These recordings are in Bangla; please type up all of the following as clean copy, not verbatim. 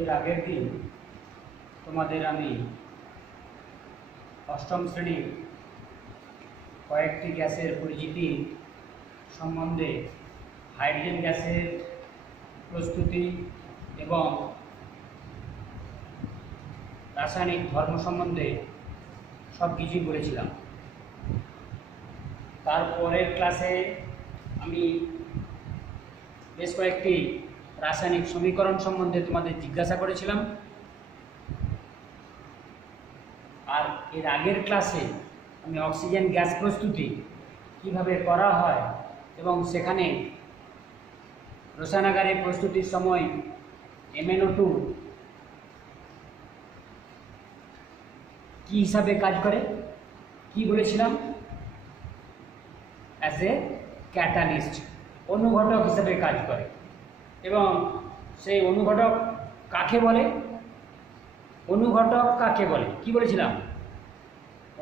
এর আগের দিন তোমাদের আমি অষ্টম শ্রেণীর কয়েকটি গ্যাসের পরিচিতি সম্বন্ধে হাইড্রোজেন গ্যাসের প্রস্তুতি এবং রাসায়নিক ধর্ম সম্বন্ধে সব কিছুই বলেছিলাম। তারপরের ক্লাসে আমি বেশ কয়েকটি রাসায়নিক সমীকরণ সম্বন্ধে তোমাদের জিজ্ঞাসা করেছিলাম। আর এর আগের ক্লাসে আমি অক্সিজেন গ্যাস প্রস্তুতি কিভাবে করা হয় এবং সেখানে রসায়নাগারে প্রস্তুতির সময় MnO2 কি হিসাবে কাজ করে কি বলেছিলাম, অ্যাজ এ ক্যাটালিস্ট, অনুঘটক হিসাবে কাজ করে। এবং সেই অনুঘটক কাকে বলে, অনুঘটক কাকে বলে কি বলেছিলাম,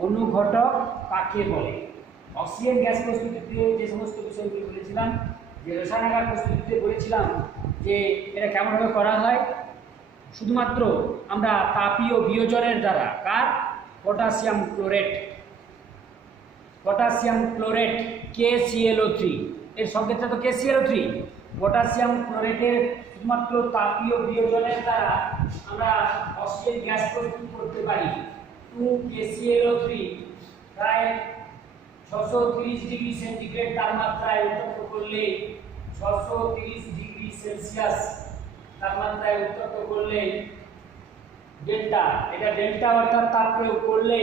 অনুঘটক কাকে বলে। অক্সিজেন গ্যাস প্রস্তুতিতে যে সমস্ত বিষয়গুলি বলেছিলাম, যে রসায়নাগার প্রস্তুতিতে বলেছিলাম যে এটা কেমনভাবে করা হয়, শুধুমাত্র আমরা তাপীয় বিয়োজনের দ্বারা কার পটাশিয়াম ক্লোরেট KClO3 এর সংকেতটা তো KClO3, পটাশিয়াম ক্লোরেটের শুধুমাত্র তাপীয় বিয়োজনের দ্বারা আমরা অক্সিজেন গ্যাস প্রস্তুত করতে পারি। 2KClO3 প্রায় 630 ডিগ্রি সেন্টিগ্রেড তাপমাত্রায় উত্তপ্ত করলে 630 ডিগ্রি সেলসিয়াস তাপমাত্রায় উত্তপ্ত করলে ডেল্টা, এটা ডেল্টা অর্থাৎ তাপ প্রয়োগ করলে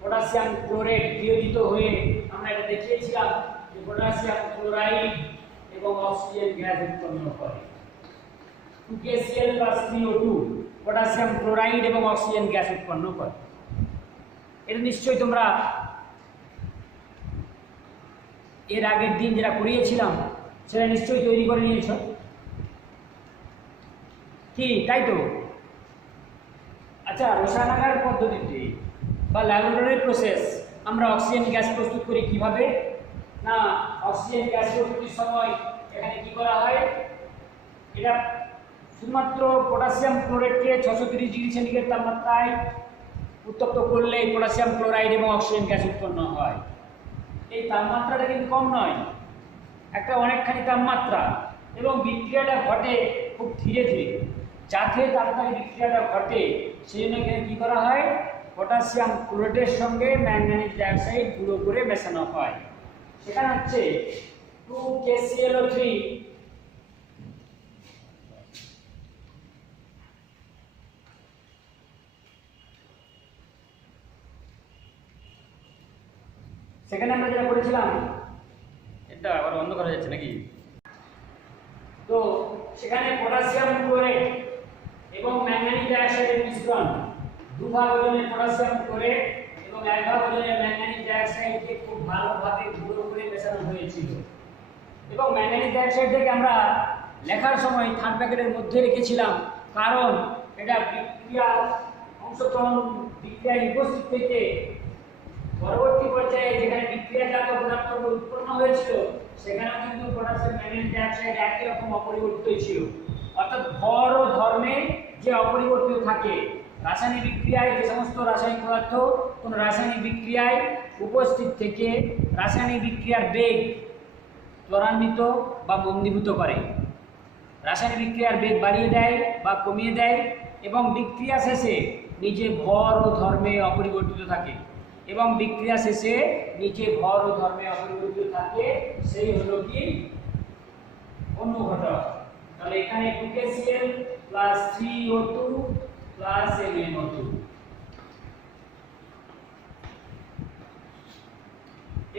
পটাশিয়াম ক্লোরেট বিয়োজিত হয়ে আমরা এটা দেখিয়েছিলাম যে পটাশিয়াম ক্লোরাইড এবং অক্সিজেন গ্যাস উৎপন্ন করে। 2KCl + 3O2 পটাশিয়াম ক্লোরাইড এবং অক্সিজেন গ্যাস উৎপন্ন করে। এটা নিশ্চয়ই তোমরা এর আগের দিন যেটা করিয়েছিলাম সেটা নিশ্চয়ই তৈরি করে নিয়েছ, কি তাই তো? আচ্ছা, রসায়নাগার পদ্ধতিতে বা ল্যাবরেটরি প্রসেস আমরা অক্সিজেন গ্যাস প্রস্তুত করি কিভাবে না, অক্সিজেন গ্যাস প্রস্তুতির সময় এখানে কি করা হয়, এটা শুধুমাত্র পটাশিয়াম ক্লোরেটকে 630 ডিগ্রি সেন্টিগ্রেড তাপমাত্রায় উত্তপ্ত করলে পটাশিয়াম ক্লোরাইড এবং অক্সিজেন গ্যাস উৎপন্ন হয়। এই তাপমাত্রাটা কিন্তু কম নয়, একটা অনেকখানি তাপমাত্রা, এবং বিক্রিয়াটা ঘটে খুব ধীরে ধীরে। যাতে তাড়াতাড়ি বিক্রিয়াটা ঘটে সেই জন্য এখানে কী করা হয়, পটাশিয়াম ক্লোরেটের সঙ্গে ম্যাঙ্গানিজ ডাইঅক্সাইড গুঁড়ো করে মেশানো হয়। সেখানে হচ্ছে 2KClO3 সেখানে আমরা যেটা করেছিলাম, এটা আবার বন্ধ করা যাচ্ছে নাকি, তো সেখানে পটাশিয়াম ক্লোরেট এবং ম্যাঙ্গানিজ ডাইঅক্সাইডের মিশ্রণ, 2 ভাগ ওজনের পটাশিয়াম ক্লোরেট এবং 1 ভাগ ওজনের ম্যাঙ্গানিজ ডাইঅক্সাইডকে খুব ভালোভাবে গুঁড়ো করে মেশানো হয়েছিল। এবং ম্যাঙ্গানিজ ডাইঅক্সাইডটাকে আমরা লেখার সময় থার্ড ব্র্যাকেটের মধ্যে রেখেছিলাম, কারণ এটা বিক্রিয়ার অংশগ্রহণ, বিক্রিয়ায় উপস্থিত থেকে পরবর্তী পর্যায়ে যেখানে বিক্রিয়াজাত পদার্থ উৎপন্ন হয়েছিল সেখানেও কিন্তু পটাশিয়াম ম্যাঙ্গানিজ ডাইঅক্সাইড একই রকম অপরিবর্তিত ছিল। অর্থাৎ ভর ও ধর্মে যে অপরিবর্তিত থাকে, রাসায়নিক বিক্রিয়ায় যে সমস্ত রাসায়নিক পদার্থ কোন রাসায়নিক বিক্রিয়ায় উপস্থিত থেকে রাসায়নিক বিক্রিয়ার বেগ ত্বরান্বিত বা মন্দীভূত করে, রাসায়নিক বিক্রিয়ার বেগ বাড়িয়ে দেয় বা কমিয়ে দেয়, এবং বিক্রিয়া শেষে নিজে ভর ও ধর্মে অপরিবর্তিত থাকে, এবং বিক্রিয়া শেষে নিচে ভর ও ধর্মে অপরিবর্তিত থাকে, সেই হলো কি অনুঘটক। তাহলে এখানে 2KCl + 3O2 + MnO2।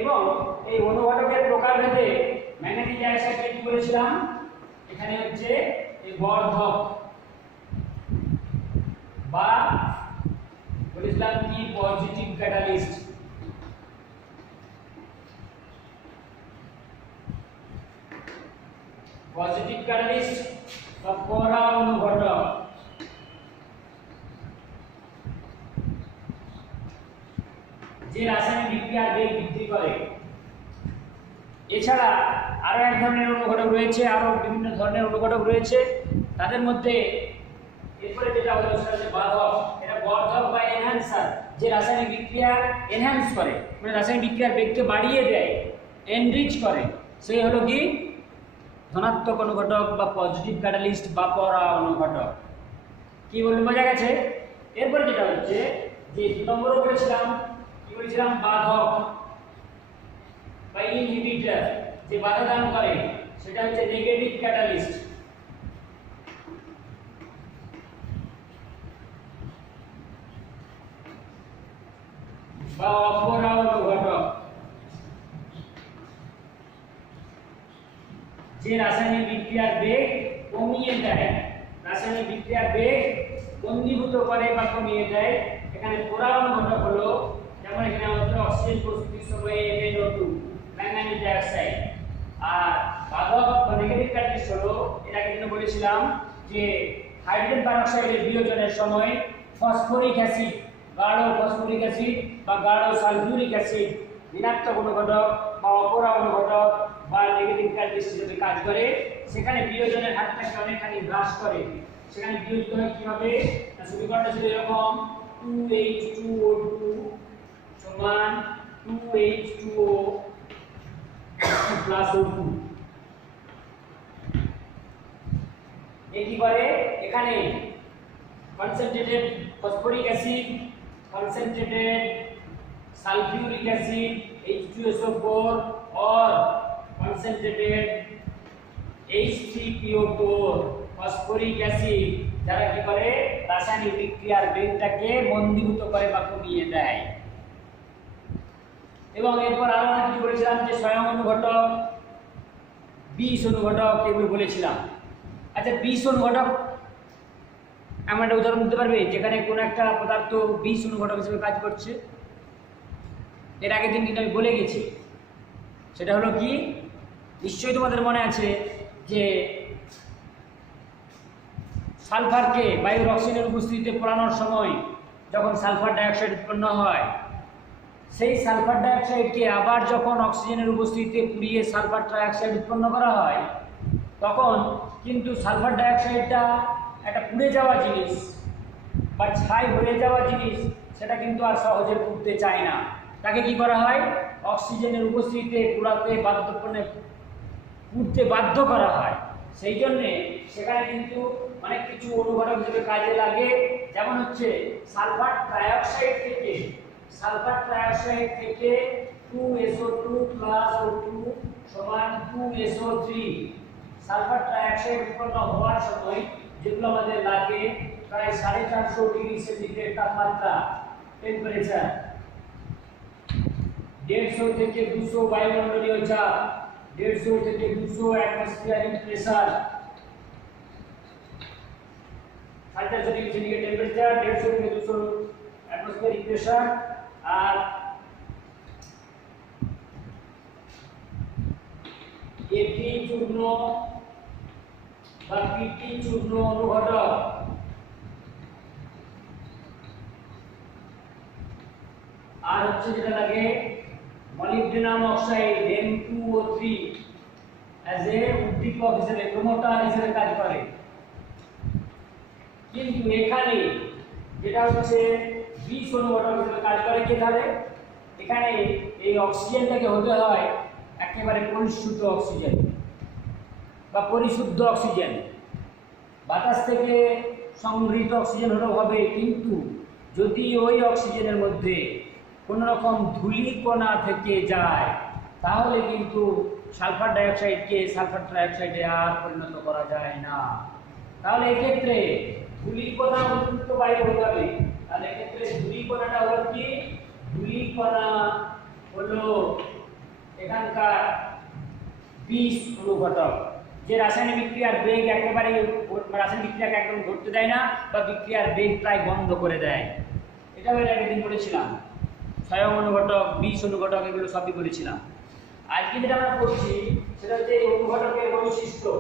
এবং এই অনুঘটকের প্রকারভেদে ম্যাঙ্গানিজ ডাইঅক্সাইডকে কি বলেছিলাম, এখানে হচ্ছে এই বর্ধক বা বলেছিলাম কি পজিটিভ ক্যাটালিস্ট। পজিটিভ ক্যাটালিস্ট বা পরা অনুঘটক। যে রাসায়নিক বিক্রিয়ার বেগ বৃদ্ধি করে। এছাড়া আরো এক ধরনের অনুঘটক রয়েছে, আরো বিভিন্ন ধরনের অনুঘটক রয়েছে। তাদের মধ্যে এরপরে যেটা হলো সেটা হচ্ছে বাধক। এটা বর্ধক বা এনহ্যান্সার, যে রাসায়নিক বিক্রিয়া এনহ্যান্স করে, মানে রাসায়নিক বিক্রিয়ার বেগকে বাড়িয়ে দেয়, এনরিচ করে, সেই হলো কি ধনাত্মক অনুঘটক বা পজিটিভ ক্যাটালিস্ট বা পরা অনুঘটক। কি বলবো, বোঝা গেছে? এরপরে যেটা হচ্ছে যে 2 নম্বরও বলেছিলাম, কি বলেছিলাম, বাধক বা ইনহিবিটর, যে বাধা দান করে, সেটা হচ্ছে নেগেটিভ ক্যাটালিস্ট বা অপরা অনুঘটক, যে রাসায়নিক বিক্রিয়ার বেগ কমিয়ে দেয়, রাসায়নিক বিক্রিয়ার বেগ মন্দীভূত করে বা কমিয়ে দেয়। এখানে পরা অনুঘটক হলো, যেমন এখানে আমাদের অক্সিজেন প্রস্তুতির সময় MnO2 ম্যাঙ্গানিজ ডাইঅক্সাইড। আর বাধক বা নেগেটিভ ক্যাটালিস্ট হলো, এটা কিন্তু বলেছিলাম যে হাইড্রোজেন পারঅক্সাইডের বিয়োজনের সময় ফসফরিক অ্যাসিড, গাঢ় ফসফরিক অ্যাসিড বা গাঢ় সালফিউরিক অ্যাসিড ঋণাত্মক অনুঘটক বা অপরা অনুঘটক বা নেগেটিভ ক্যাটালিস্ট হিসেবে কাজ করে। সেখানে বিয়োজনের হারটাকে অনেকখানি হ্রাস করে। সেখানে বিয়োজিত হয় কিভাবে, সমীকরণটা ছিল এরকম: 2H2O2 সমান 2H2O প্লাস O2। এ কি করে, এখানে concentrated phosphoric acid, concentrated sulphuric acid H2SO4 और concentrated H3PO4 ফসফরিক অ্যাসিড, যারা কি করে রাসায়নিক বিক্রিয়ার বেগটাকে মন্দীভূত করে বা কমিয়ে দেয়। এবং এরপর আরো কি বলেছিলাম যে স্বয়ং অনুঘটক, বিষ অনুঘটক, এগুলো বলেছিলাম। আচ্ছা, বিষ অনুঘটক এমন একটা উদাহরণ দিতে পারবে যেখানে কোনো একটা পদার্থ বিষ অনুঘটক হিসেবে কাজ করছে? এর আগের দিন কিন্তু আমি বলে গেছি, সেটা হলো কি, নিশ্চয়ই তোমাদের মনে আছে যে সালফারকে বায়ুর অক্সিজেনের উপস্থিতিতে পোড়ানোর সময় যখন সালফার ডাইঅক্সাইড উৎপন্ন হয়, সেই সালফার ডাইঅক্সাইডকে আবার যখন অক্সিজেনের উপস্থিতিতে পুড়িয়ে সালফার ট্রাইঅক্সাইড উৎপন্ন করা হয়, তখন কিন্তু সালফার ডাইঅক্সাইডটা একটা পুড়ে যাওয়া জিনিস বা ছাই হয়ে যাওয়া জিনিস, সেটা কিন্তু আর সহজে পুড়তে চায় না। তাকে কি করা হয়, অক্সিজেনের উপস্থিতিতে পুড়তে বাধ্য করা হয়। সেই জন্যে সেখানে কিন্তু অনেক কিছু অনুঘটক হিসেবে কাজে লাগে। যেমন হচ্ছে সালফার ট্রাইঅক্সাইড থেকে 2SO2 প্লাস O2 সমান 2SO3। সালফার ট্রাইঅক্সাইড উৎপন্ন হওয়ার সময় যেগুলো আমাদের লাগে প্রায় 450 ডিগ্রি সেন্টিগ্রেড তাপমাত্রা, টেম্পারেচার, 150 থেকে 200 বায়ুমণ্ডলীয় চাপ, 150 থেকে 200 atmospheric pressure, 450 degree centigrade temperature, 150 থেকে 200 অ্যাটমসফিয়ারিক প্রেসার। আর এপি চূর্ণ বা পিটি চূর্ণ অনুঘটক, আর হচ্ছে যেটা লাগে molybdenum oxide M2O3 as a উদ্দীপক হিসেবে, প্রমোটার হিসেবে কাজ করে। কিন্তু এখানে যেটা হচ্ছে বিষ অনুঘটক হিসেবে কাজ করে কি, তাহলে এখানে এই অক্সিজেনটাকে হতে হয় একেবারে পরিশুদ্ধ অক্সিজেন বা পরিশুদ্ধ অক্সিজেন। বাতাস থেকে সংগৃহীত অক্সিজেন হলেও হবে, কিন্তু যদি ওই অক্সিজেনের মধ্যে কোনো রকম ধূলিকণা থেকে যায়, তাহলে কিন্তু সালফার ডাইঅক্সাইডকে সালফার ট্রাইঅক্সাইডে আর পরিণত করা যায় না। তাহলে এক্ষেত্রে ধূলিকণা মুক্ত বায়ু হতে হবে। তাহলে এক্ষেত্রে ধূলিকণাটা হলো কি, ধূলিকণা হলো এখানকার বিষ অনুঘটক, যে রাসায়নিক বিক্রিয়ার বেগ একেবারে রাসায়নিক বিক্রিয়াকে একদম ঘটতে দেয় না বা বিক্রিয়ার বেগ প্রায় বন্ধ করে দেয়। এটা আমি একদিন বলেছিলাম, স্বয়ং অনুঘটক, বিষ অনুঘটক, এগুলো সবই বলেছিলাম। আজকে যেটা আমরা করছি সেটা হচ্ছে এই অনুঘটকের বৈশিষ্ট্য।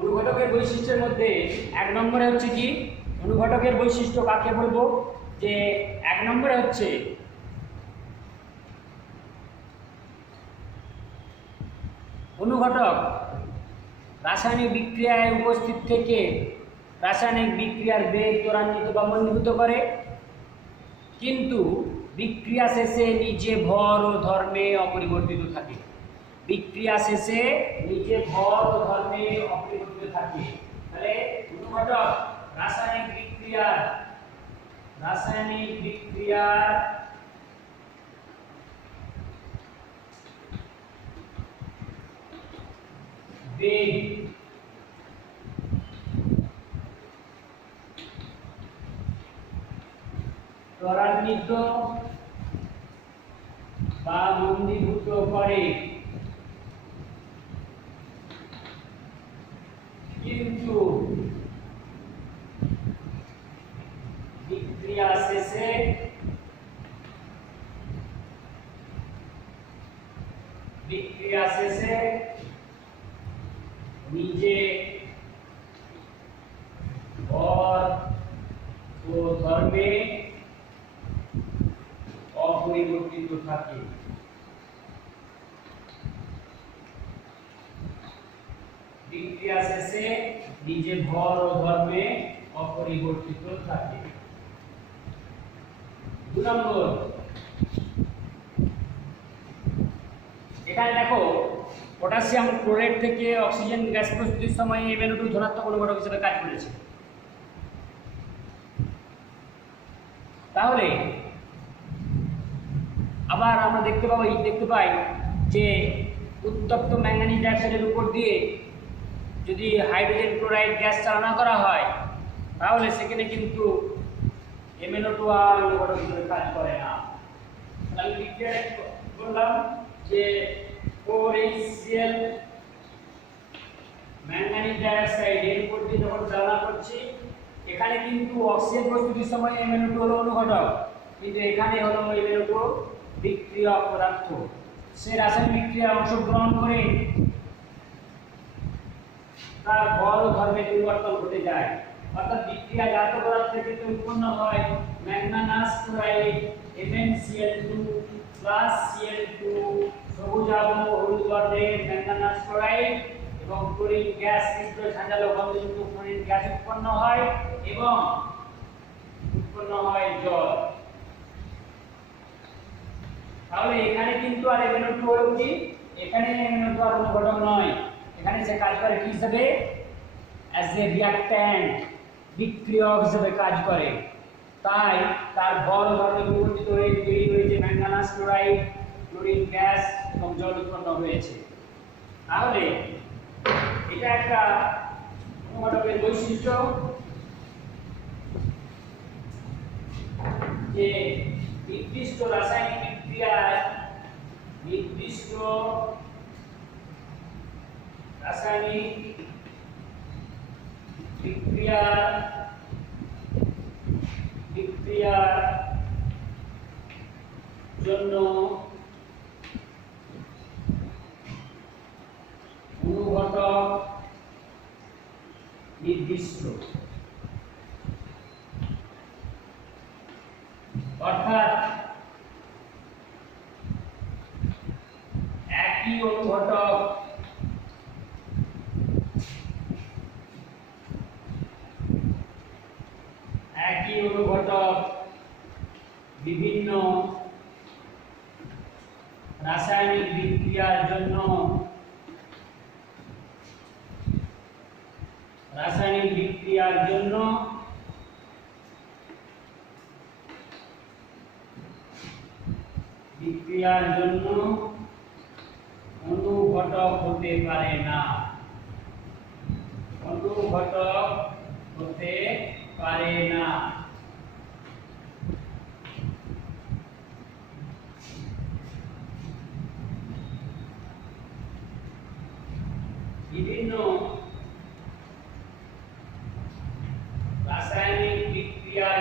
অনুঘটকের বৈশিষ্ট্যের মধ্যে 1 নম্বরে হচ্ছে কি অনুঘটকের বৈশিষ্ট্য কাকে বলবো, যে 1 নম্বরে হচ্ছে অনুঘটক রাসায়নিক বিক্রিয়ায় উপস্থিত থেকে রাসায়নিক বিক্রিয়ার বেগ ত্বরান্বিত বা মন্দীভূত করে, কিন্তু বিক্রিয়া শেষে নিজে ভর ও ধর্মে অপরিবর্তিত থাকে। বিক্রিয়া শেষে নিজে ভর ও ধর্মে অপরিবর্তিত থাকে। তাহলে অনুঘটক রাসায়নিক বিক্রিয়ার বেগ ত্বরান্বিত বা মন্দীভূত করে, কিন্তু বিক্রিয়া শেষে নিজে ভর ও ধর্মে অপরিবর্তিত থাকে। বিক্রিয়া শেষে নিজে ভর ও ধর্মে অপরিবর্তিত থাকে। 2 নম্বর, এখানে দেখো পটাশিয়াম ক্লোরাইড থেকে অক্সিজেন গ্যাস প্রস্তুতির সময় MnO2 ধনাত্মক অনুঘটক হিসেবে কাজ করেছে। তাহলে আবার আমরা দেখতে পাই যে উত্তপ্ত ম্যাঙ্গানিজ ডাইঅক্সাইডের উপর দিয়ে যদি হাইড্রোজেন ক্লোরাইড গ্যাস চালনা করা হয় তাহলে সেখানে কিন্তু MnO2 আর অনুঘটক হিসেবে কাজ করে না। আমি বিক্রিয়াটা বললাম যে 4HCl ম্যাঙ্গানিজ ডাইঅক্সাইড এর উপর দিয়ে যখন চালনা করছি, এখানে কিন্তু অক্সিজেন প্রস্তুতির সময় MnO2 হলো অনুঘটক, কিন্তু এখানে হলো MnO2 বিক্রিয়ক পদার্থ। সে রাসায়নিক বিক্রিয়ায় অংশগ্রহণ করে তার ভর ও ধর্মে পরিবর্তন ঘটে যায়। অর্থাৎ বিক্রিয়াজাত পদার্থ থেকে উৎপন্ন হয় manganous chloride MnCl2 plus Cl2, সবুজ আবহ হলুদ বর্ণের ম্যাঙ্গানাস ক্লোরাইড এবং ক্লোরিন গ্যাস মিশ্র ঝাঁঝালো গন্ধযুক্ত ক্লোরিন গ্যাস উৎপন্ন হয় এবং উৎপন্ন হয় জল। তাহলে এখানে কিন্তু আর MnO2 হলো কি, এখানে MnO2 আর অনুঘটক নয়, এখানে সে কাজ করে কি হিসেবে, অ্যাজ এ রিঅ্যাক্ট্যান্ট, বিক্রিয়ক হিসেবে কাজ করে। তাই তার ভর ধর্মে পরিবর্তিত হয়ে তৈরি হয়েছে ম্যাঙ্গানাস ক্লোরাইড, ক্লোরিন গ্যাস এবং জল উৎপন্ন হয়েছে। তাহলে এটা একটা অনুঘটকের বৈশিষ্ট্য যে নির্দিষ্ট রাসায়নিক বিক্রিয়ার জন্য অনুঘটক নির্দিষ্ট, অর্থাৎ একই অনুঘটক বিভিন্ন রাসায়নিক বিক্রিয়ার জন্য অনুঘটক হতে পারে না। বিভিন্ন রাসায়নিক বিক্রিয়ার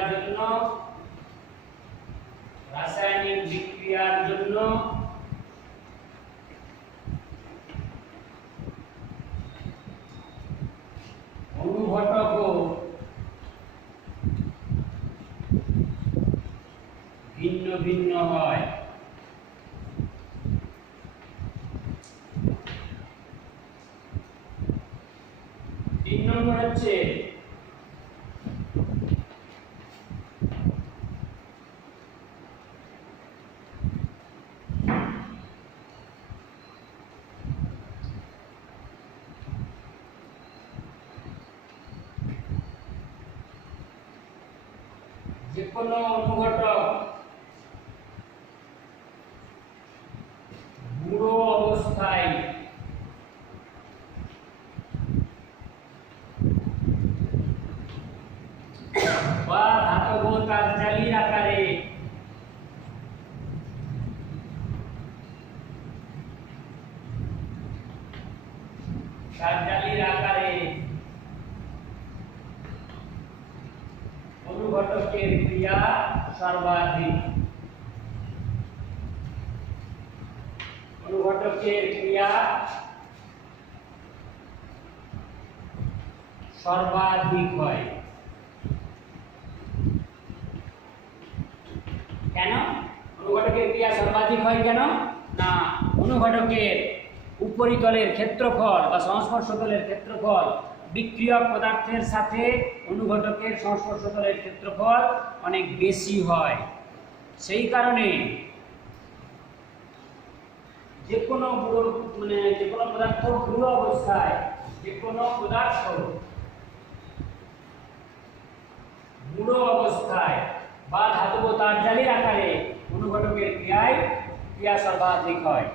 জন্য অনুঘটকও ভিন্ন ভিন্ন হয়। 3 নম্বর হচ্ছে যে কোনো অনুঘটক গুঁড়ো অবস্থায় বা ধাতব তার জালির আকারে অনুঘটকের ক্রিয়া সর্বাধিক। অনুঘটকের ক্রিয়া সর্বাধিক হয়। কেন অনুঘটকের ক্রিয়া সর্বাধিক হয়? কেন না, অনুঘটকের উপরিতলের ক্ষেত্রফল বা সংস্পর্শতলের ক্ষেত্রফল বিক্রিয়ক পদার্থের সাথে অনুঘটকের সংস্পর্শতলের ক্ষেত্রফল অনেক বেশি হয়। সেই কারণে যে কোনো পদার্থ গুঁড়ো অবস্থায় বা ধাতব তার জালির আকারে অনুঘটকের ক্রিয়া সর্বাধিক হয়।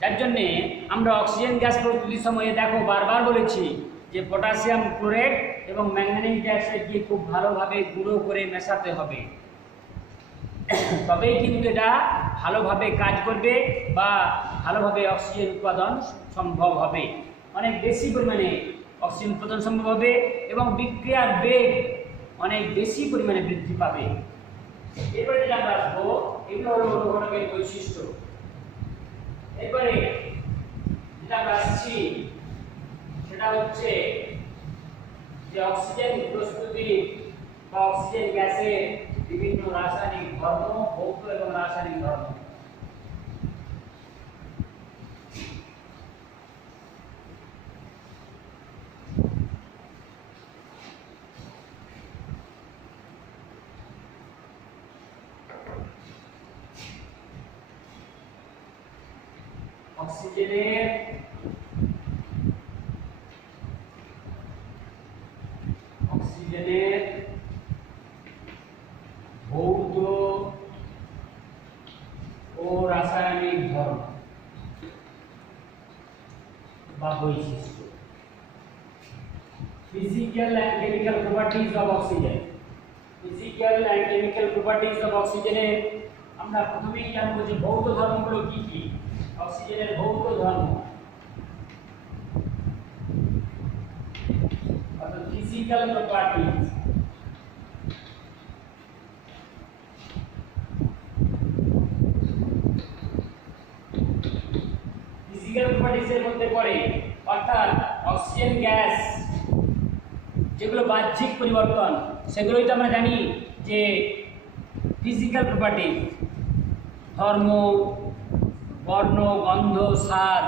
যার জন্যে আমরা অক্সিজেন গ্যাস প্রস্তুতির সময়ে দেখো বারবার বলেছি যে পটাশিয়াম ক্লোরাইড এবং ম্যাঙ্গানিজ ডাইঅক্সাইড দিয়ে খুব ভালোভাবে গুঁড়ো করে মেশাতে হবে, তবেই কিন্তু এটা ভালোভাবে কাজ করবে বা ভালোভাবে অক্সিজেন উৎপাদন সম্ভব হবে, অনেক বেশি পরিমাণে অক্সিজেন উৎপাদন সম্ভব হবে এবং বিক্রিয়ার বেগ অনেক বেশি পরিমাণে বৃদ্ধি পাবে। এরপরে যেটা আমরা আসবো, এগুলো হলো অনুঘটকের বৈশিষ্ট্য। এরপরে যেটা আমরা আসছি সেটা হচ্ছে যে অক্সিজেন প্রস্তুতি বা অক্সিজেন গ্যাসের বিভিন্ন রাসায়নিক ধর্ম, ভৌত এবং রাসায়নিক ধর্ম। অক্সিজেনের ভৌত ও রাসায়নিক ধর্ম বা বৈশিষ্ট্য। Physical and chemical properties of oxygen. Physical and chemical properties of oxygen এর আমরা প্রথমেই জানবো যে ভৌত ধর্মগুলো কি কি। অক্সিজেনের ভৌত ধর্ম অর্থাৎ ফিজিক্যাল প্রপার্টিজ। ফিজিক্যাল প্রপার্টিজ এর মধ্যে পড়ে অর্থাৎ অক্সিজেন গ্যাস যেগুলো বাহ্যিক পরিবর্তন, সেগুলোই তো আমরা জানি যে ফিজিক্যাল প্রপার্টি। ধর্ম, বর্ণ, গন্ধ, স্বাদ,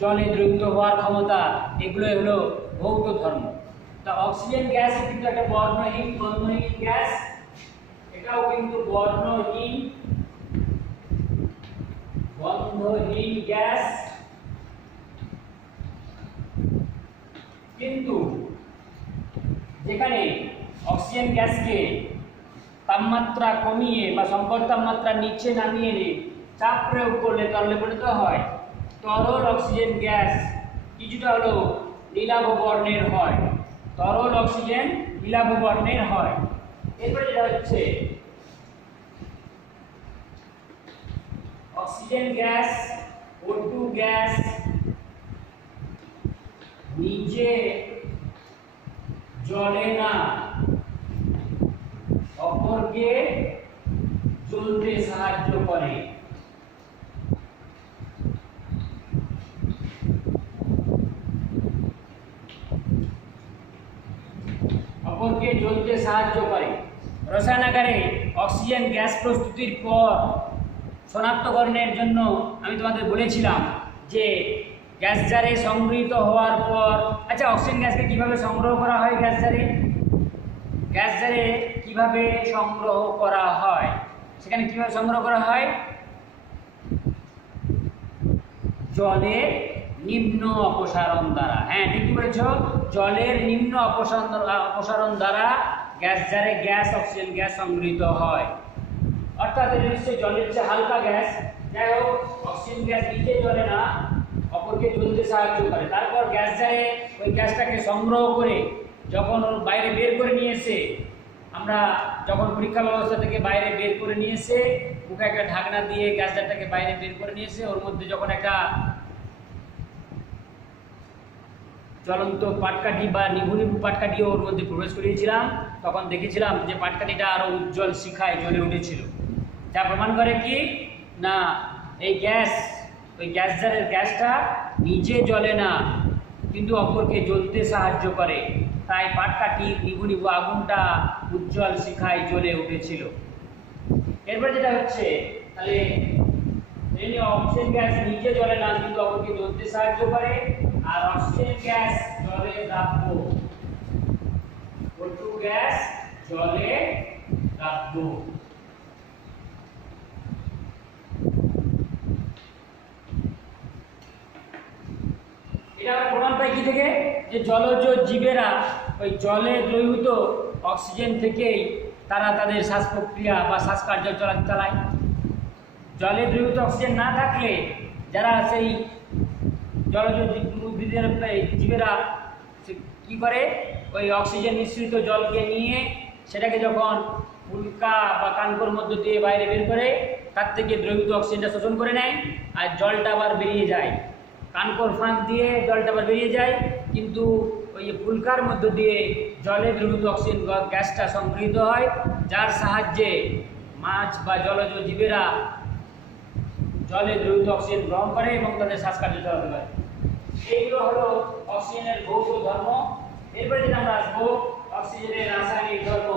জলে দ্রবীভূত হওয়ার ক্ষমতা, এগুলো হলো ভৌত ধর্ম। তা অক্সিজেন গ্যাস কিন্তু একটা বর্ণহীন গন্ধহীন গ্যাস, এটাও কিন্তু বর্ণহীন গন্ধহীন গ্যাস। কিন্তু যেখানে অক্সিজেন গ্যাসকে তাপমাত্রা কমিয়ে বা সম্পদ তাপমাত্রা নিচে নামিয়ে এনে চাপ প্রয়োগ করলে তরলে পরিণত হয়, তরল অক্সিজেন গ্যাস কিছুটা হলো নীলাভ বর্ণের হয়। তরল অক্সিজেন নীলাভ বর্ণের হয়। এরপরে যেটা হচ্ছে অক্সিজেন গ্যাস, O2 গ্যাস নিজে জ্বলে না, অপরকে জ্বলতে সাহায্য করে। অপরকে জ্বলতে সাহায্য করে। রসায়নাগারে অক্সিজেন গ্যাস প্রস্তুতির পর শনাক্তকরণের জন্য আমি তোমাদের বলেছিলাম যে গ্যাস জারে সংগৃহীত হওয়ার পর, আচ্ছা অক্সিজেন গ্যাসকে কীভাবে সংগ্রহ করা হয়, গ্যাস জারে কীভাবে সংগ্রহ করা হয়, সেখানে কীভাবে সংগ্রহ করা হয়, জলের নিম্ন অপসারণ দ্বারা। হ্যাঁ ঠিকই বলেছ, জলের নিম্ন অপসারণ দ্বারা গ্যাস জারে অক্সিজেন গ্যাস সংগৃহীত হয়। অর্থাৎ এটা নিশ্চয়ই জলের চেয়ে হালকা গ্যাস, যাই হোক অক্সিজেন গ্যাস নিজে জ্বলে না, অপরকে জ্বলতে সাহায্য করে। তারপর গ্যাস জারে ওই গ্যাসটাকে সংগ্রহ করে যখন ওর বাইরে বের করে নিয়ে এসে, আমরা যখন পরীক্ষা ব্যবস্থা থেকে বাইরে বের করে নিয়ে এসে মুখে একটা ঢাকনা দিয়ে গ্যাস জারটাকে বাইরে বের করে নিয়ে এসে ওর মধ্যে যখন একটা জ্বলন্ত পাটকাঠি বা নিভু পাটকাঠি ওর মধ্যে প্রবেশ করিয়েছিলাম, তখন দেখেছিলাম যে পাটকাঠিটা আরো উজ্জ্বল শিখায় জ্বলে উঠেছিল। যা প্রমাণ করে কি না, এই ওই গ্যাস জারের গ্যাসটা নিজে জ্বলে না, কিন্তু অপরকে জ্বলতে সাহায্য করে, তাই পাটকাঠি নিভু আগুনটা উজ্জ্বল শিখায় জ্বলে উঠেছিল। এরপর যেটা হচ্ছে, তাহলে অক্সিজেন গ্যাস নিজে জ্বলে না কিন্তু অপরকে জ্বলতে সাহায্য করে, আর অক্সিজেন গ্যাস জলে দ্রাব্য, O2 গ্যাস জলে দ্রাব্য। এটা আমরা প্রমাণ পাই কি থেকে, যে জলজ জীবেরা ওই জলে দ্রবীভূত অক্সিজেন থেকেই তারা তাদের শ্বাস প্রক্রিয়া বা শ্বাসকার্য চালায়। জলে দ্রবীভূত অক্সিজেন না থাকলে যারা সেই জলজ উদ্ভিদের জীবেরা কি করে, ওই অক্সিজেন মিশ্রিত জলকে নিয়ে সেটাকে যখন উল্কা বা কানকোর মধ্য দিয়ে বাইরে বের করে, তার থেকে দ্রবীভূত অক্সিজেনটা শোষণ করে নেয় আর জলটা আবার বেরিয়ে যায়, কানকোর ফাঁক দিয়ে জলটা আবার বেরিয়ে যায়, কিন্তু ওই ফুলকার মধ্য দিয়ে জলে দ্রবীভূত অক্সিজেন গ্যাসটা সংগৃহীত হয়, যার সাহায্যে মাছ বা জলজ জীবেরা জলে দ্রবীভূত অক্সিজেন গ্রহণ করে এবং তাদের শ্বাসকার্য চালাতে পারে। এইগুলো হলো অক্সিজেনের ভৌত ধর্ম। এরপরে যেটা আমরা আসবো অক্সিজেনের রাসায়নিক ধর্ম।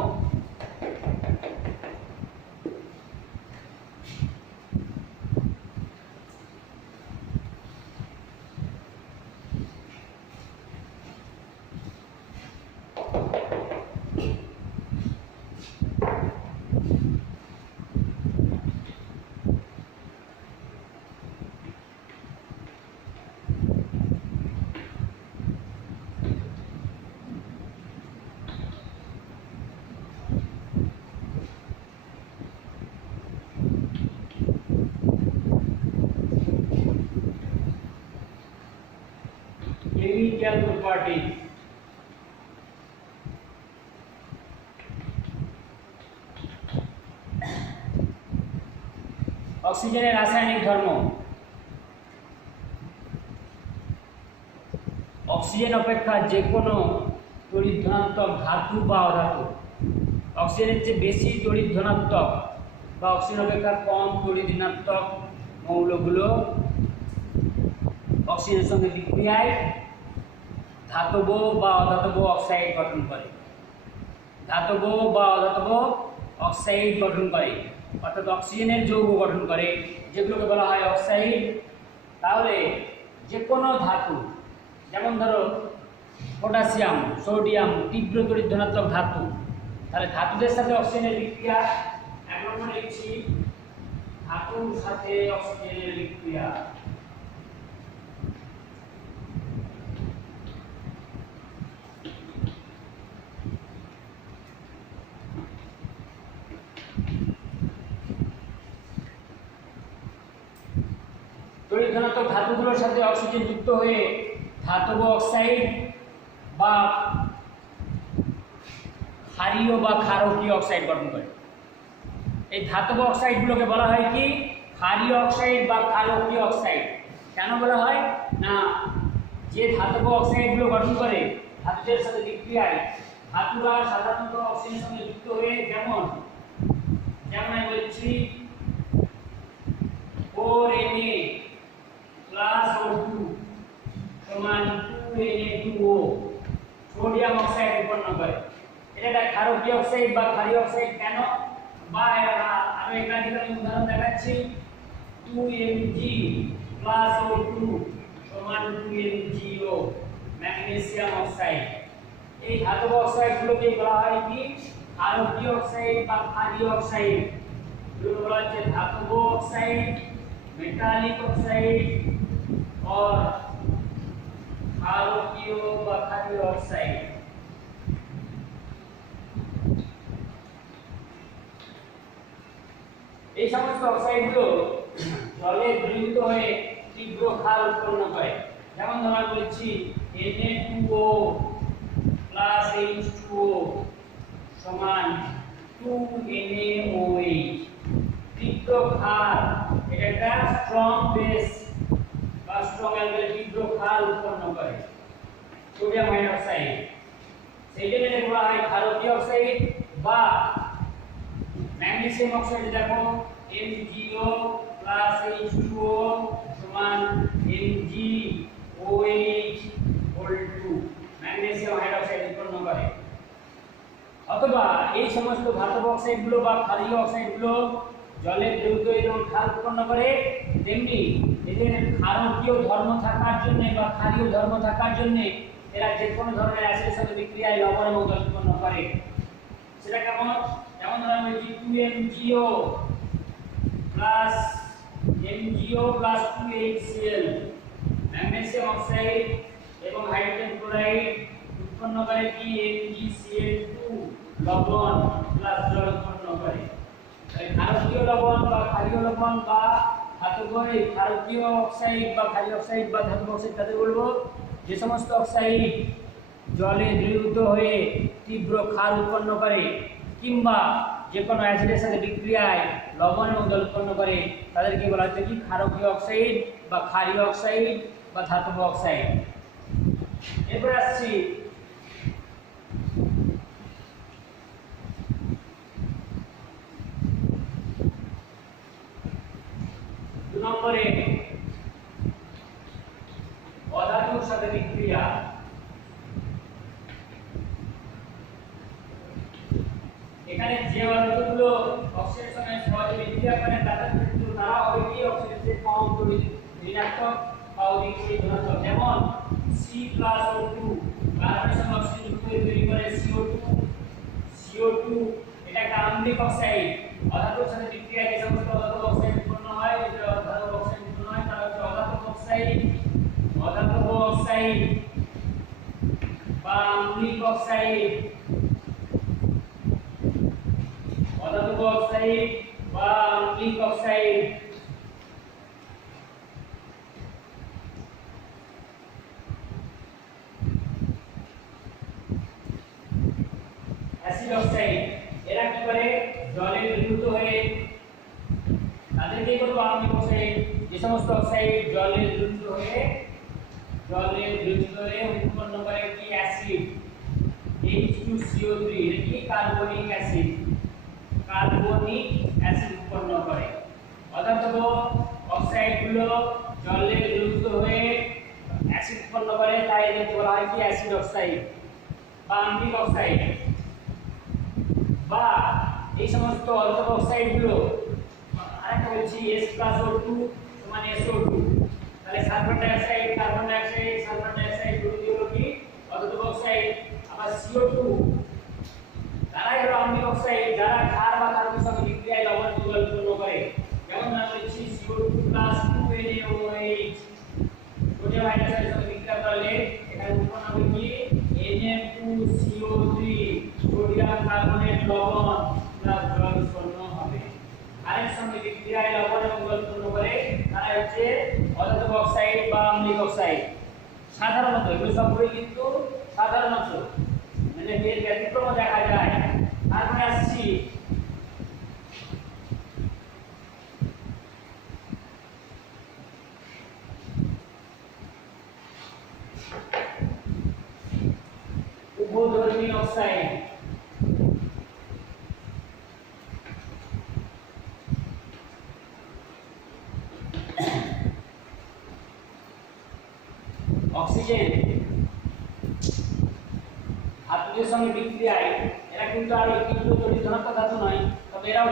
Chemical properties. অক্সিজেনের রাসায়নিক ধর্ম। অক্সিজেন অপেক্ষা যে কোনো তড়িৎ ধনাত্মক ধাতু বা অধাতু, অক্সিজেনের চেয়ে বেশি তড়িৎ ধনাত্মক বা অক্সিজেন অপেক্ষা কম তড়িৎ ঋণাত্মক মৌলগুলো অক্সিজেনের সঙ্গে বিক্রিয়ায় ধাতব বা অধাতব অক্সাইড গঠন করে। ধাতব বা অধাতব অক্সাইড গঠন করে, অর্থাৎ অক্সিজেনের যৌগ গঠন করে, যেগুলোকে বলা হয় অক্সাইড। তাহলে যে কোনো ধাতু, যেমন ধরো পটাশিয়াম, সোডিয়াম, তীব্র তড়িৎ ধনাত্মক ধাতু, তাহলে ধাতুদের সাথে অক্সিজেনের বিক্রিয়া, এক নম্বরে লিখছি ধাতুর সাথে অক্সিজেনের বিক্রিয়া। তড়িৎ ধনাত্মক ধাতুগুলোর সাথে অক্সিজেন যুক্ত হয়ে ধাতব অক্সাইড বা ক্ষারীয় বা ক্ষারকীয় অক্সাইড গঠন করে। এই ধাতব অক্সাইডগুলোকে বলা হয় কি ক্ষারীয় অক্সাইড বা ক্ষারকীয় অক্সাইড। কেন বলা হয় না, যে ধাতব অক্সাইডগুলো গঠন করে ধাতুদের সাথে বিক্রিয়ায় ধাতুরা সাধারণত অক্সিজেনের সঙ্গে যুক্ত হয়ে, যেমন আমি বলছি 4Na + O2 = 2Na2O sodium oxide উৎপন্ন করে। এটা ক্ষারকীয় অক্সাইড বা ক্ষারীয় অক্সাইড কেন, বা আমি এখানে আমি উদাহরণ দেখাচ্ছি 2Mg + O2 সমান 2MgO ম্যাগনেসিয়াম অক্সাইড। এই ধাতব অক্সাইডগুলোকে বলা হয় কি ক্ষারকীয় অক্সাইড বা ক্ষারীয় অক্সাইড। এগুলো বলা হচ্ছে ধাতব অক্সাইড, মেটালিক অক্সাইড और क्षारकीय বা ক্ষারীয় অক্সাইড। এই সমস্ত অক্সাইডগুলো জলে দ্রবীভূত হয়ে তীব্র ক্ষার উৎপন্ন করে। যেমন ধরা বলছি Na2O + H2O সমান 2NaOH। তীব্র ক্ষার, এটা একটা স্ট্রং বেস বা স্ট্রং অ্যালকালি তীব্র ক্ষার উৎপন্ন করে সোডিয়াম হাইড্রোক্সাইড। সেই জন্য এটাকে বলা হয় ক্ষারকীয় অক্সাইড বা ম্যাগনেসিয়াম অক্সাইড। দেখো MgO + H2O সমান MgOH ম্যাগনেসিয়াম হাইড্রোক্সাইড উৎপন্ন করে। অথবা এই সমস্ত ধাতব অক্সাইডগুলো বা ক্ষারীয় অক্সাইডগুলো জলে দ্রবীভূত হয়ে যেমন ক্ষার উৎপন্ন করে, তেমনি এদের ক্ষারকীয় ধর্ম থাকার জন্য বা ক্ষারীয় ধর্ম থাকার জন্য এরা যে কোনো ধরনের অ্যাসিডের সাথে বিক্রিয়ায় লবণ এবং জল উৎপন্ন করে। সেটা কেমন? যেমন ধরা হয়েছে 2MgO + 2HCl ম্যাগনেসিয়াম অক্সাইড এবং হাইড্রোজেন ক্লোরাইড উৎপন্ন করে কি MgCl2 লবণ প্লাস জল উৎপন্ন করে। ক্ষারকীয় লবণ বা ক্ষারীয় লবণ বা ধাতব ক্ষারকীয় অক্সাইড বা ক্ষারীয় অক্সাইড বা ধাতব অক্সাইড তাদের বলবো যে সমস্ত অক্সাইড জলে দ্রবীভূত হয়ে তীব্র ক্ষার উৎপন্ন করে কিংবা যে কোনো অ্যাসিডের সাথে বিক্রিয়ায় লবণ এবং জল উৎপন্ন করে তাদেরকে বলা হচ্ছে কি ক্ষারকীয় অক্সাইড বা ক্ষারীয় অক্সাইড বা ধাতব অক্সাইড। এরপর আসছি নম্বরে অধাতুর সাথে বিক্রিয়া। এখানে যে অধাতুগুলো অক্সিজেনের সঙ্গে সহজে বিক্রিয়া করে তাদের কিন্তু তারা হবে কি অক্সিজেনের চেয়ে কম ঋণাত্মক বা অধিক ধনাত্মক। যেমন C+O2 কার্বনের সঙ্গে অক্সিজেন যুক্ত হয়ে তৈরি করে CO2 এটা একটা আম্লিক অক্সাইড। অধাতুর সাথে বিক্রিয়ায় যে সমস্ত অধাতব অক্সাইড উৎপন্ন হয়, যে অধাতব অক্সাইড উৎপন্ন হয় তারা হচ্ছে অধাতব অক্সাইড বা আম্লিক অক্সাইড, অধাতব অক্সাইড বা আম্লিক অক্সাইড। অ্যাসিড অক্সাইড এরা কি করে জলে দ্রবীভূত হয়ে তাদেরকে বলবো আম্লিক অক্সাইড। যে সমস্ত অক্সাইড জলে দ্রবীভূত হয়ে উৎপন্ন করে কি অ্যাসিড H2CO3 এটা কি কার্বনিক অ্যাসিড উৎপন্ন করে। অধাতব অক্সাইডগুলো জলে দ্রবীভূত হয়ে অ্যাসিড উৎপন্ন করে, তাই এদেরকে বলা হয় কি অ্যাসিড অক্সাইড বা আম্লিক অক্সাইড। বা এই সমস্ত অধাতব অক্সাইডগুলো আরেকটা বলছি S+O2 সমান SO2, তাহলে sulphur dioxide, carbon dioxide, sulphur dioxide দুটো হলো কি অধাতব অক্সাইড। আবার CO2 তারাই হলো আম্লিক অক্সাইড যারা ক্ষার বা কার্বনের সঙ্গে বিক্রিয়ায় লবণ এবং জল উৎপন্ন করে। যেমন আমরা বলছি CO2 + 2NaOH সোডিয়াম হাইড্রোক্সাইডের সঙ্গে বিক্রিয়া করলে এখানে উৎপন্ন হবে কি Na2CO3 সোডিয়াম কার্বনেট লবণ প্লাস জল উৎপন্ন হবে। আরের সঙ্গে বিক্রিয়ায় লবণ এবং জল উৎপন্ন করে তারা হচ্ছে অধাতব অক্সাইড বা আম্লিক অক্সাইড। সাধারণত এগুলো সবগুলোই কিন্তু সাধারণত মানে এর ব্যতিক্রম দেখা যায়। তারপরে আসছি উভধর্মী অক্সাইড। অক্সিজেন ধাতুদের সঙ্গে বিক্রিয়ায় এরা কিন্তু আর কিন্তু জড়িত ধনাত্মক ধাতু নয়, তবে এরাও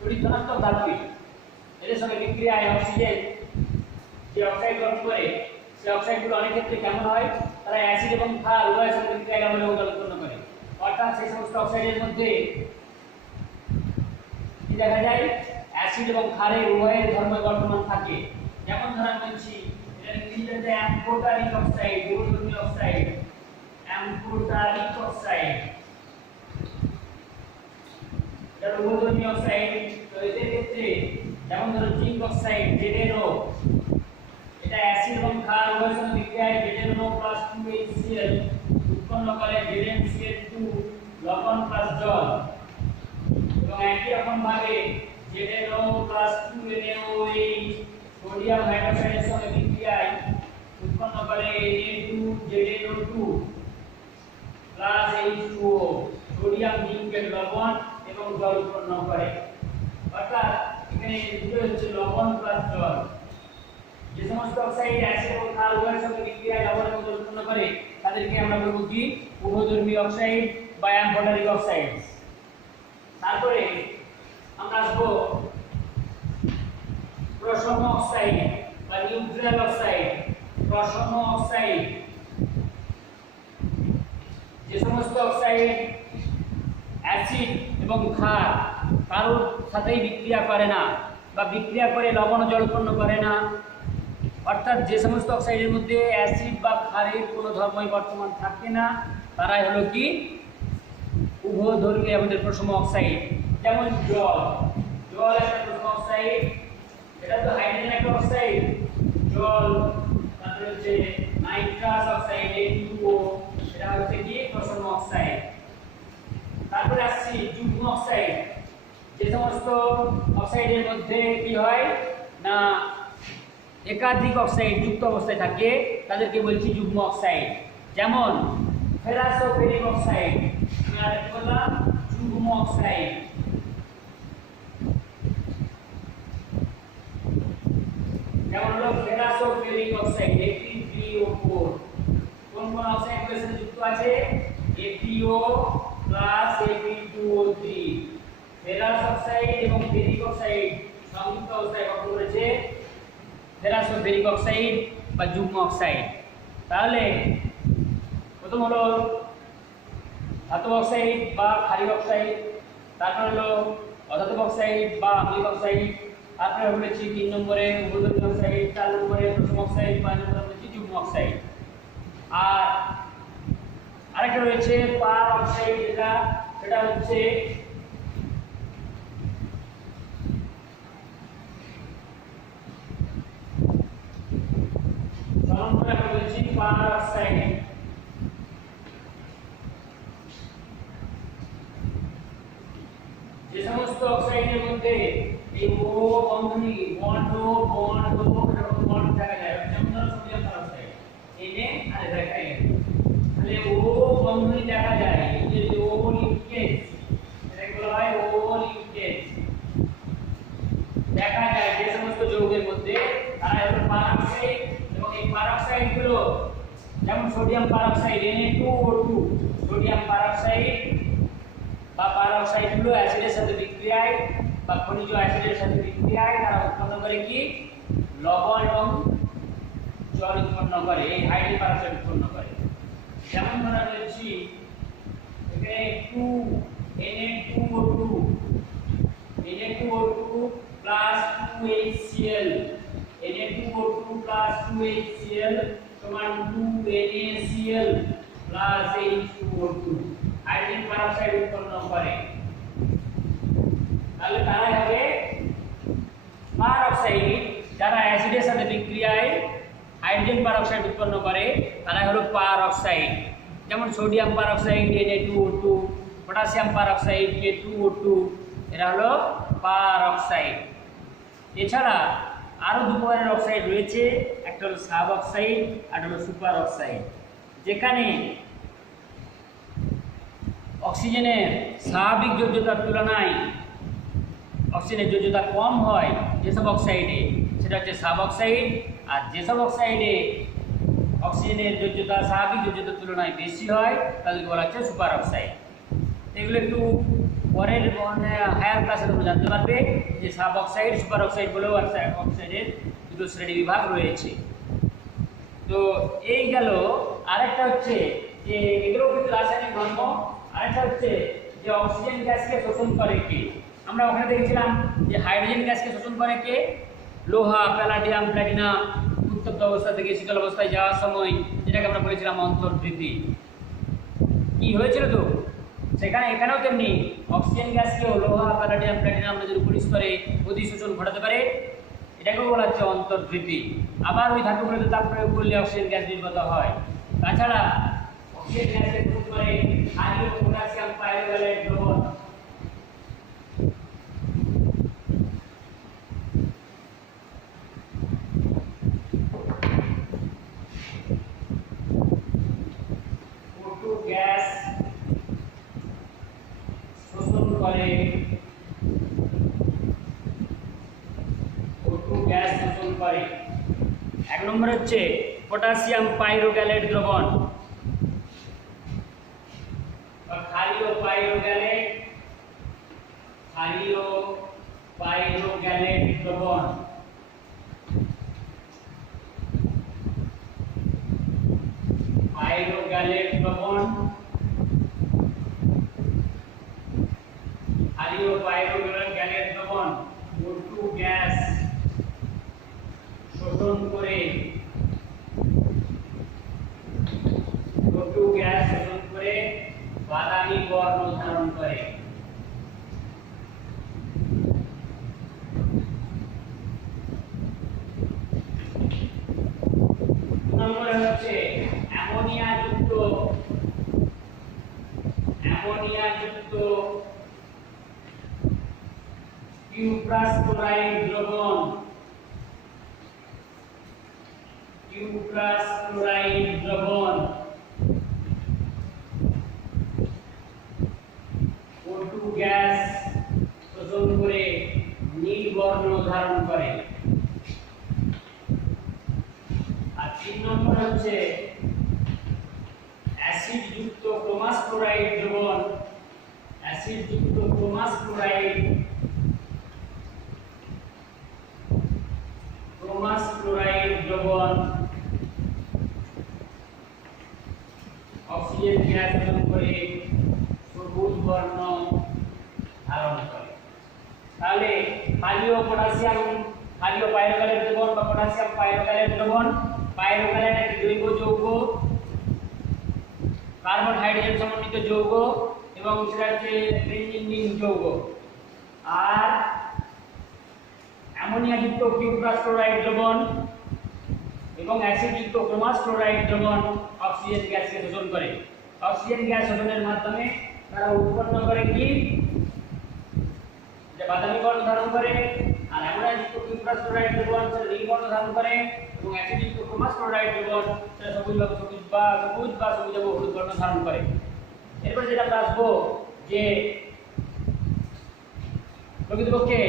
জড়িত ধনাত্মক ধাতুই। এদের সঙ্গে বিক্রিয়ায় অক্সিজেন যে অক্সাইড গঠন করে সেই অক্সাইডগুলো অনেক ক্ষেত্রে কেমন হয়, তারা অ্যাসিড এবং ক্ষার উভয়ের সঙ্গে বিক্রিয়ায় লবণ এবং জল উৎপন্ন করে। অর্থাৎ সেই সমস্ত অক্সাইডের মধ্যে কি দেখা যায়, অ্যাসিড এবং ক্ষারের উভয়ের ধর্ম বর্তমান থাকে। যেমন ধরা বলছি এটা ইংরেজিতে অ্যাম্ফোটারিক অক্সাইড, বহুধর্মী অক্সাইড, অ্যাম্ফোটারিক অক্সাইড, এটা বহুধর্মী অক্সাইড। তো এদের ক্ষেত্রে যেমন ধরো জিঙ্ক অক্সাইড ZnO, এটা অ্যাসিড এবং ক্ষার উভয়ের সঙ্গে বিক্রিয়ায় ZnO + 2HCl উৎপন্ন করে ZnCl2 লবণ প্লাস জল। এবং একই রকম ভাবে ZnO + 2NaOH সোডিয়াম হাইড্রোক্সাইডের সঙ্গে বিক্রিয়ায় উৎপন্ন করে Na2ZnO2 + H2O সোডিয়াম জিঙ্কের লবণ এবং জল উৎপন্ন করে। অর্থাৎ এখানে দুটো হচ্ছে লবণ প্লাস জল। যে সমস্ত অক্সাইড অ্যাসিড এবং ক্ষার উভয়ের সঙ্গে বিক্রিয়ায় লবণ এবং জল উৎপন্ন করে তাদেরকে আমরা বলবো কি উভধর্মী অক্সাইড বা অ্যাম্ফোটারিক অক্সাইড। তারপরে আমরা আসবো প্রসম অক্সাইড বা নিউট্রাল অক্সাইড। প্রসম অক্সাইড যে সমস্ত অক্সাইড অ্যাসিড এবং ক্ষার কারোর সাথেই বিক্রিয়া করে না বা বিক্রিয়া করে লবণ ও জল উৎপন্ন করে না, অর্থাৎ যে সমস্ত অক্সাইডের মধ্যে অ্যাসিড বা ক্ষারের কোনো ধর্মই বর্তমান থাকে না, তারাই হলো কি উভধর্মী আমাদের প্রসম অক্সাইড। যেমন জল, জল একটা প্রসম অক্সাইড, এটা তো হাইড্রোজেন একটা অক্সাইড জল। তারপরে হচ্ছে নাইট্রাস অক্সাইড N2O, এটা হচ্ছে কি প্রসম অক্সাইড। তারপরে আসছি যুগ্ম অক্সাইড। যে সমস্ত অক্সাইডের মধ্যে কি হয় না একাধিক অক্সাইড যুক্ত অবস্থায় থাকে তাদেরকে বলছি যুগ্ম অক্সাইড। যেমন ফেরাসোফেরিক অক্সাইড, আমরা কি বললাম যুগ্ম অক্সাইড। যেমন হলো ফেরাসোফেরিক অক্সাইড Fe3O4। কোন কোন অক্সাইডগুলোর সাথে যুক্ত আছে FeO + Fe2O3। ফেরাস অক্সাইড এবং ফেরিক অক্সাইড সংযুক্ত অবস্থায় গঠন করেছে ফেরাসোফেরিক অক্সাইড বা যুগ্ম অক্সাইড। তাহলে প্রথম হলো ধাতব অক্সাইড বা ক্ষারীয় অক্সাইড, তারপর হলো অধাতব অক্সাইড বা আম্লিক অক্সাইড, তারপরে বলেছি 3 নম্বরে উভধর্মী অক্সাইড, 4 নম্বরে প্রসম অক্সাইড, 5 নম্বরে বলেছি যুগ্ম অক্সাইড। আর আরেকটা রয়েছে পার অক্সাইড, সেটা হচ্ছে পার অক্সাইড। যে সমস্ত অক্সাইডের মধ্যে এই ও বন্ধনী বন্ড এরকম বন্ড দেখা যায়, যেমন ধরো সোডিয়াম পারঅক্সাইড Na আর দেখাই তাহলে ও বন্ধনী দেখা যায়, এই যে ও লিঙ্কেজ, এটাকে বলা হয় ও লিঙ্কেজ দেখা যায় যে সমস্ত যৌগের মধ্যে, তারা হলো পারঅক্সাইড। এবং এই পারঅক্সাইড গুলো যেমন sodium peroxide Na2O2, sodium peroxide বা পারঅক্সাইড গুলো অ্যাসিডের সাথে বিক্রিয়ায় বা খনিজ অ্যাসিডের সাথে বিক্রিয়ায় তারা উৎপন্ন করে কি লবণ এবং জল উৎপন্ন করে, এই হাইড্রোজেন পারঅক্সাইড উৎপন্ন করে। যেমন ধরা বলছি এখানে 2Na2O2 plus 2HCl, Na2O2 plus 2HCl সমান 2NaCl plus H2O2 hydrogen peroxide উৎপন্ন করে। তাহলে তারা হবে পারঅক্সাইড, যারা অ্যাসিডের সাথে বিক্রিয়ায় হাইড্রোজেন পারঅক্সাইড উৎপন্ন করে তারা হলো পারঅক্সাইড। যেমন sodium peroxide Na2O2, potassium peroxide K2O2, এরা হলো পারঅক্সাইড। এছাড়া আরো দু প্রকারের অক্সাইড রয়েছে, একটা হলো সাব অক্সাইড আর একটা হলো সুপার অক্সাইড। যেখানে অক্সিজেনের স্বাভাবিক যোজ্যতার তুলনায় অক্সিজেনের যোজ্যতা কম হয় যেসব অক্সাইডে, সেটা হচ্ছে সাব অক্সাইড। আর যেসব অক্সাইডে অক্সিজেনের যোজ্যতা স্বাভাবিক যোজ্যতার তুলনায় বেশি হয় তাদেরকে বলা হচ্ছে সুপার অক্সাইড। এগুলো একটু পরের হায়ার ক্লাসে তোমরা জানতে পারবে যে সাব অক্সাইড সুপার অক্সাইড বলেও অক্সাইডের দুটো শ্রেণী বিভাগ রয়েছে। তো এই গেল। আরেকটা হচ্ছে যে এগুলো কিন্তু রাসায়নিক ধর্ম। আরেকটা হচ্ছে যে অক্সিজেন গ্যাসকে শোষণ করে কে। আমরা ওখানে দেখেছিলাম যে হাইড্রোজেন গ্যাসকে শোষণ করে কে, লোহা, প্যালাডিয়াম, প্ল্যাটিনাম উত্তপ্ত অবস্থা থেকে শীতল অবস্থায় যাওয়ার সময় যেটাকে আমরা বলেছিলাম অন্তর্বৃদ্ধি। কি হয়েছিল তো এখানেও তেমনি অক্সিজেন গ্যাসকেও লোহা, প্যালাডিয়াম, প্ল্যাটিনাম নদীর উপরিস্তরে অধিশোষণ ঘটাতে পারে, এটাকেও বলা হচ্ছে অন্তর্বৃদ্ধি। আবার ওই ধাতুগুলোতে তাপ প্রয়োগ করলে অক্সিজেন গ্যাস নির্গত হয়। তাছাড়া অক্সিজেন গ্যাসের শোষণ করে হাইড্রোজেন, পটাশিয়াম, পাইরোভ্যালেট দ্রবণ। গ্যাস শোষণ করে গ্যাস শোষণ করে। এক নম্বর হচ্ছে পটাশিয়াম পাইরোগ্যালেট দ্রবণ বা ক্ষারীয় পাইরোগ্যালেট দ্রবণ। পাইরোগ্যালেট দ্রবণ, ক্ষারীয় পাইরোগ্যালেট দ্রবণ O2 গ্যাস শোষণ করে বাদামি বর্ণ ধারণ করে। নম্বরে হচ্ছে অ্যামোনিয়া যুক্ত কিউপ্রাস ক্লোরাইড দ্রবণ। O2 গ্যাস শোষণ করে নীল বর্ণ ধারণ করে। আর 3 নম্বর হচ্ছে অ্যাসিড যুক্ত ক্রোমাস ক্লোরাইড দ্রবণ। অক্সিজেন গ্যাস শোষণ করে সবুজ বর্ণ ধারণ করে। তাহলে ক্ষারীয় পাইরোগ্যালেট দ্রবণ বা পটাশিয়াম পাইরোগ্যালেট দ্রবণ। পাইরোগ্যালেট একটি জৈব যৌগ, কার্বন হাইড্রোজেন সমন্বিত যৌগ এবং সেটা হচ্ছে বেঞ্জিন যৌগ। আর অ্যামোনিয়া যুক্ত কিউপ্রাস ক্লোরাইড দ্রবণ এবং অ্যাসিড যুক্ত ক্রোমাস ক্লোরাইড দ্রবণ অক্সিজেন গ্যাসকে শোষণ করে। অক্সিজেন গ্যাস শোষণের মাধ্যমে তারা উৎপন্ন করে কি, যে বাদামি বর্ণ ধারণ করে। আর অ্যামোনিয়া যুক্ত কিউপ্রাস ক্লোরাইড দ্রবণ সেটা নীল বর্ণ ধারণ করে এবং অ্যাসিড যুক্ত ক্রোমাস ক্লোরাইড দ্রবণ সেটা সবুজ বা হলুদ বর্ণ ধারণ করে। এরপর যেটা আমরা আসবো যে প্রকৃতপক্ষে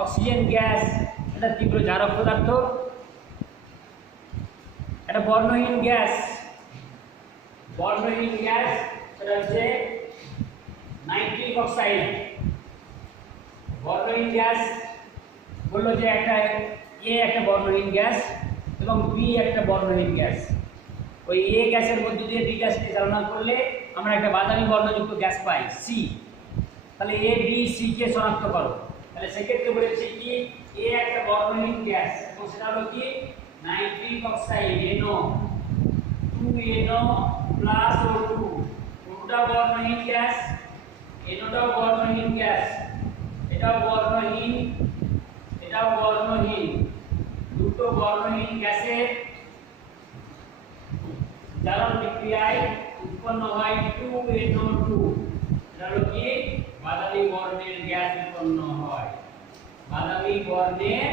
অক্সিজেন গ্যাস এটা তীব্র জারক পদার্থ, এটা বর্ণহীন গ্যাস সেটা হচ্ছে নাইট্রিক অক্সাইড। বর্ণহীন গ্যাস বললো যে একটা একটা বর্ণহীন গ্যাস এবং বি একটা বর্ণহীন গ্যাস। ওই এ গ্যাসের মধ্যে দিয়ে বি গ্যাসকে চালনা করলে আমরা একটা বাদামি বর্ণযুক্ত গ্যাস পাই সি। তাহলে এ বি সি কে শনাক্ত করো। তাহলে সেক্ষেত্রে বলেছি কি এ একটা বর্ণহীন গ্যাস এবং সেটা হলো কি nitric oxide NO 2NO plus O2। ওটা বর্ণহীন গ্যাস, NOটাও বর্ণহীন গ্যাস, এটাও বর্ণহীন। দুটো বর্ণহীন গ্যাসের জারণ বিক্রিয়ায় উৎপন্ন হয় 2NO2। এটা হলো কি বাদামি বর্ণের গ্যাস উৎপন্ন হয়। বাদামি বর্ণের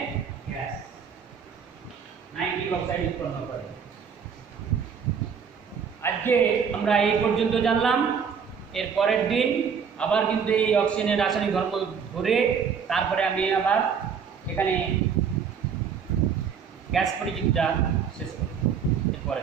গ্যাস নাইট্রিক অক্সাইড উৎপন্ন করে। আজকে আমরা এই পর্যন্ত জানলাম। এর পরের দিন আবার কিন্তু এই অক্সিজেনের রাসায়নিক ধর্ম ধরে তারপরে আমি আবার এখানে গ্যাস পরিচিতিটা শেষ করব এরপরে।